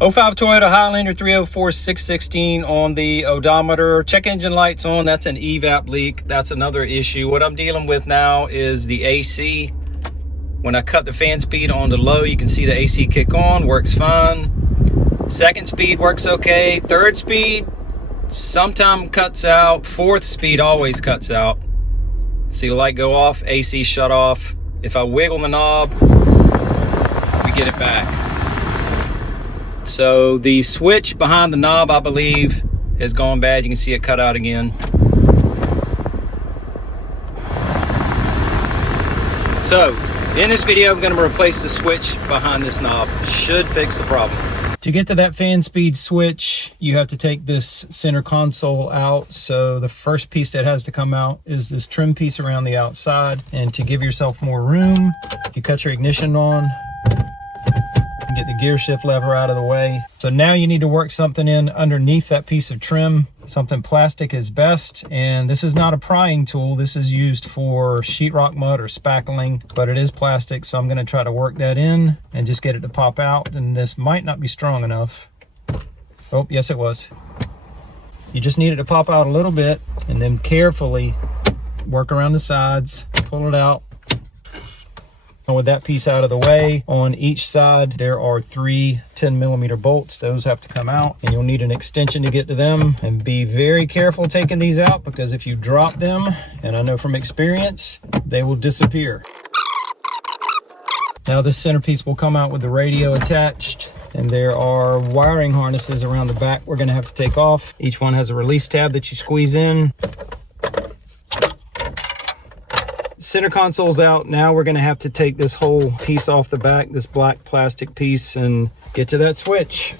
05 Toyota Highlander 304 616 on the odometer. Check engine lights on. That's an evap leak. That's another issue. What I'm dealing with now is the AC. When I cut the fan speed on to low, you can see the AC kick on, works fine. Second speed works okay. Third speed sometimes cuts out. Fourth speed always cuts out. See the light go off, AC shut off. If I wiggle the knob, we get it back. So the switch behind the knob, I believe, has gone bad. You can see it cut out again. So in this video, I'm going to replace the switch behind this knob. Should fix the problem. To get to that fan speed switch, you have to take this center console out. So the first piece that has to come out is this trim piece around the outside. And to give yourself more room, you cut your ignition on. Get the gear shift lever out of the way. So now you need to work something in underneath that piece of trim. Something plastic is best, and this is not a prying tool. This is used for sheetrock mud or spackling, but it is plastic, so I'm going to try to work that in and just get it to pop out. And this might not be strong enough. Oh, yes it was. You just need it to pop out a little bit, and then carefully work around the sides, pull it out. With that piece out of the way, on each side there are 3 10mm bolts. Those have to come out, and you'll need an extension to get to them. And be very careful taking these out, because if you drop them, and I know from experience, they will disappear. Now this centerpiece will come out with the radio attached, and there are wiring harnesses around the back we're going to have to take off. Each one has a release tab that you squeeze in. Center console's out. Now we're going to have to take this whole piece off the back, this black plastic piece, and get to that switch.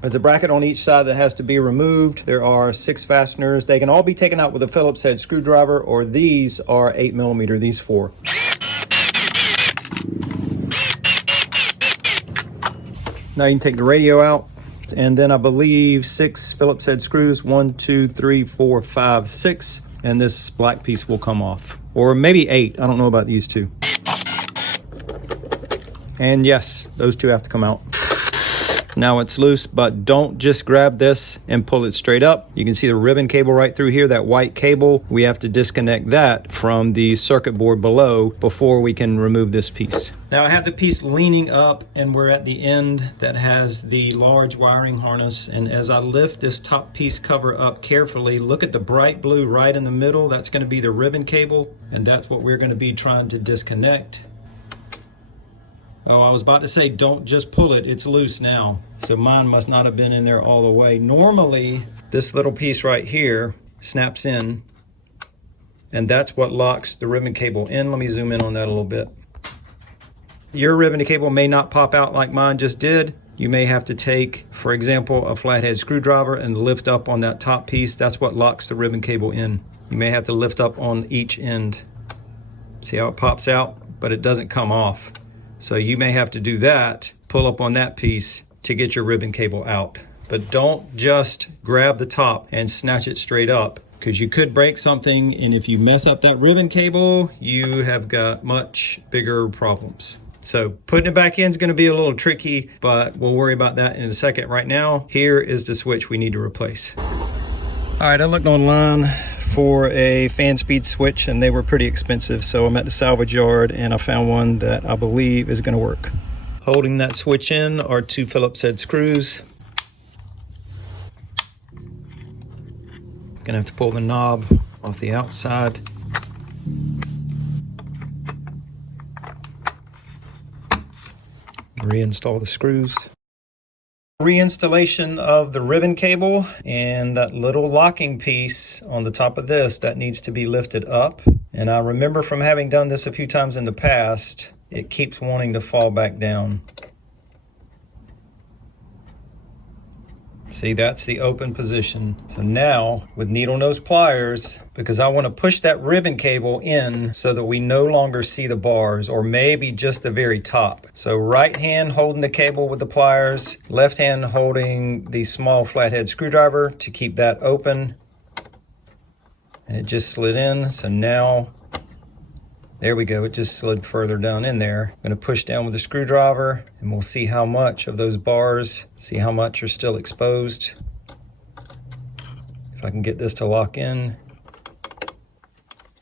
There's a bracket on each side that has to be removed. There are 6 fasteners. They can all be taken out with a Phillips head screwdriver, or these are 8mm, these 4. Now you can take the radio out, and then I believe 6 Phillips head screws, 1, 2, 3, 4, 5, 6, and this black piece will come off. Or maybe 8, I don't know about these 2. And yes, those 2 have to come out. Now it's loose, but don't just grab this and pull it straight up. You can see the ribbon cable right through here, that white cable. We have to disconnect that from the circuit board below before we can remove this piece. Now I have the piece leaning up, and we're at the end that has the large wiring harness. And as I lift this top piece cover up carefully, look at the bright blue right in the middle. That's going to be the ribbon cable, and that's what we're going to be trying to disconnect. Oh, I was about to say, don't just pull it. It's loose now. So mine must not have been in there all the way. Normally, this little piece right here snaps in, and that's what locks the ribbon cable in. Let me zoom in on that a little bit. Your ribbon cable may not pop out like mine just did. You may have to take, for example, a flathead screwdriver and lift up on that top piece. That's what locks the ribbon cable in. You may have to lift up on each end. See how it pops out? But it doesn't come off. So you may have to do that, pull up on that piece to get your ribbon cable out. But don't just grab the top and snatch it straight up, because you could break something, and if you mess up that ribbon cable, you have got much bigger problems. So putting it back in is going to be a little tricky, but we'll worry about that in a second. Right now, here is the switch we need to replace. All right, I looked online for a fan speed switch, and they were pretty expensive, so I'm at the salvage yard and I found one that I believe is going to work. Holding that switch in are 2 Phillips head screws. Gonna have to pull the knob off the outside. Reinstall the screws. Reinstallation of the ribbon cable, and that little locking piece on the top of this, that needs to be lifted up. And I remember from having done this a few times in the past, it keeps wanting to fall back down. See, that's the open position. So now with needle nose pliers, because I want to push that ribbon cable in so that we no longer see the bars, or maybe just the very top. So right hand holding the cable with the pliers, left hand holding the small flathead screwdriver to keep that open. And it just slid in. So now There we go, it just slid further down in there. I'm gonna push down with a screwdriver and we'll see how much of those bars, see how much are still exposed. If I can get this to lock in.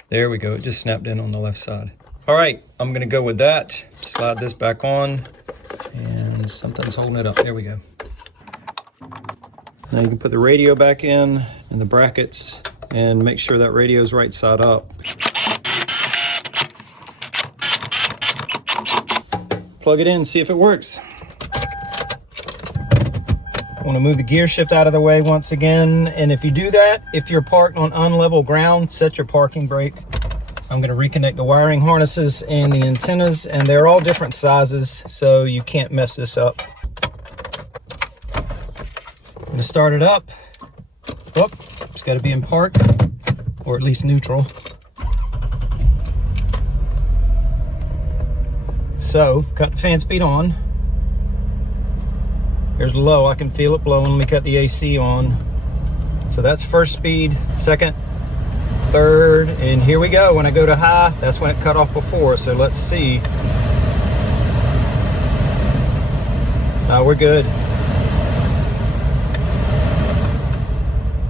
There we go, it just snapped in on the left side. All right, I'm gonna go with that. Slide this back on and something's holding it up, there we go. Now you can put the radio back in and the brackets and make sure that radio is right side up. Plug it in, see if it works. I want to move the gear shift out of the way once again. And if you do that, if you're parked on unlevel ground, set your parking brake. I'm going to reconnect the wiring harnesses and the antennas, and they're all different sizes, so you can't mess this up. I'm going to start it up. Oh, it's got to be in park, or at least neutral. So, cut the fan speed on. There's low, I can feel it blowing. Let me cut the AC on. So that's first speed, second, third, and here we go. When I go to high, that's when it cut off before, so let's see. No, we're good.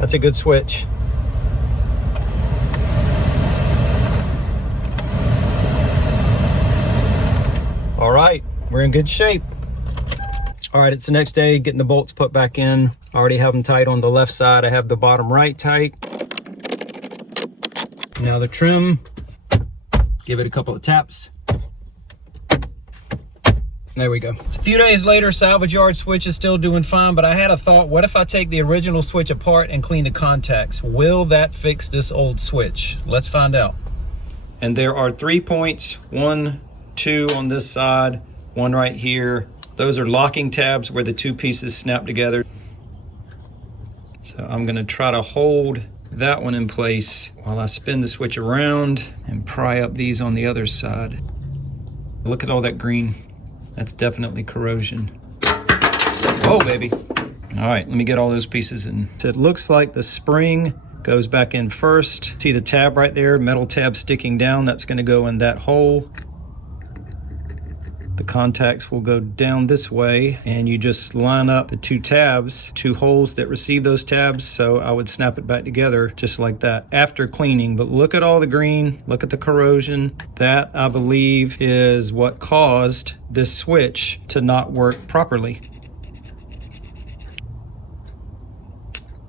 That's a good switch. All right, we're in good shape. All right, it's the next day, getting the bolts put back in. I already have them tight on the left side. I have the bottom right tight. Now the trim, give it a couple of taps. There we go. It's a few days later, salvage yard switch is still doing fine, but I had a thought, what if I take the original switch apart and clean the contacts? Will that fix this old switch? Let's find out. And there are 3 points, 1, 2 on this side, 1 right here. Those are locking tabs where the 2 pieces snap together. So I'm gonna try to hold that one in place while I spin the switch around and pry up these on the other side. Look at all that green. That's definitely corrosion. Oh, baby. All right, let me get all those pieces in. So it looks like the spring goes back in first. See the tab right there, metal tab sticking down, that's gonna go in that hole. The contacts will go down this way, and you just line up the 2 tabs, 2 holes that receive those tabs. So I would snap it back together just like that after cleaning. But look at all the green, look at the corrosion. That, I believe, is what caused this switch to not work properly.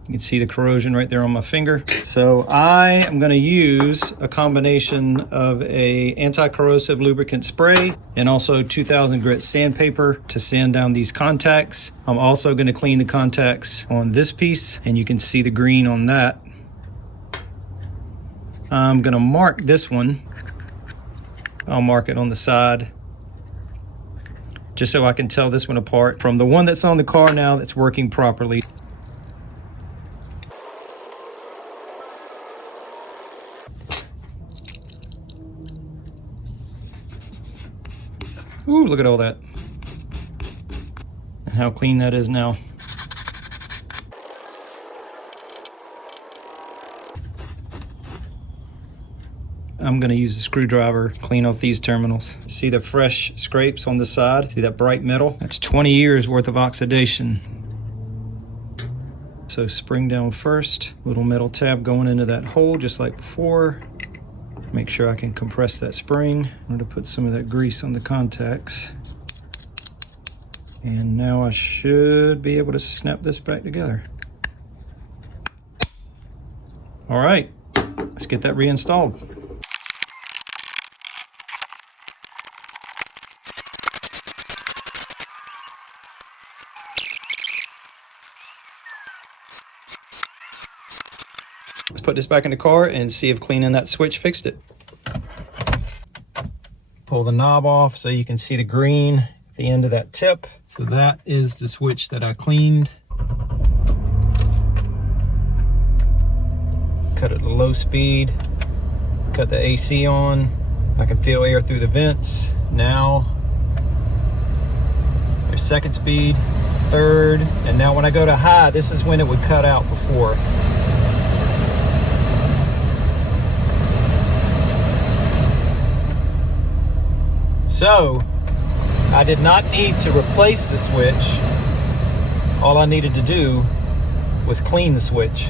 You can see the corrosion right there on my finger. So I am gonna use a combination of a anti-corrosive lubricant spray and also 2000 grit sandpaper to sand down these contacts. I'm also gonna clean the contacts on this piece, and you can see the green on that. I'm gonna mark this one. I'll mark it on the side, just so I can tell this one apart from the one that's on the car now that's working properly. Ooh, look at all that. And how clean that is now. I'm gonna use a screwdriver, clean off these terminals. See the fresh scrapes on the side? See that bright metal? That's 20 years worth of oxidation. So spring down first, little metal tab going into that hole just like before. Make sure I can compress that spring. I'm gonna put some of that grease on the contacts. And now I should be able to snap this back together. All right, let's get that reinstalled. Let's put this back in the car and see if cleaning that switch fixed it. Pull the knob off so you can see the green at the end of that tip. So that is the switch that I cleaned. Cut it to low speed, cut the AC on. I can feel air through the vents. Now, there's second speed, third, and now when I go to high, this is when it would cut out before. So I did not need to replace the switch. All I needed to do was clean the switch.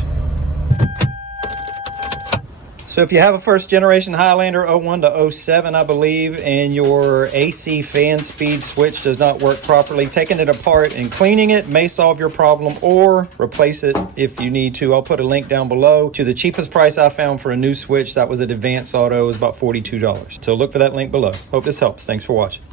So if you have a first generation Highlander 01 to 07, I believe, and your AC fan speed switch does not work properly, taking it apart and cleaning it may solve your problem, or replace it if you need to. I'll put a link down below to the cheapest price I found for a new switch. That was at Advanced Auto. It was about $42. So look for that link below. Hope this helps. Thanks for watching.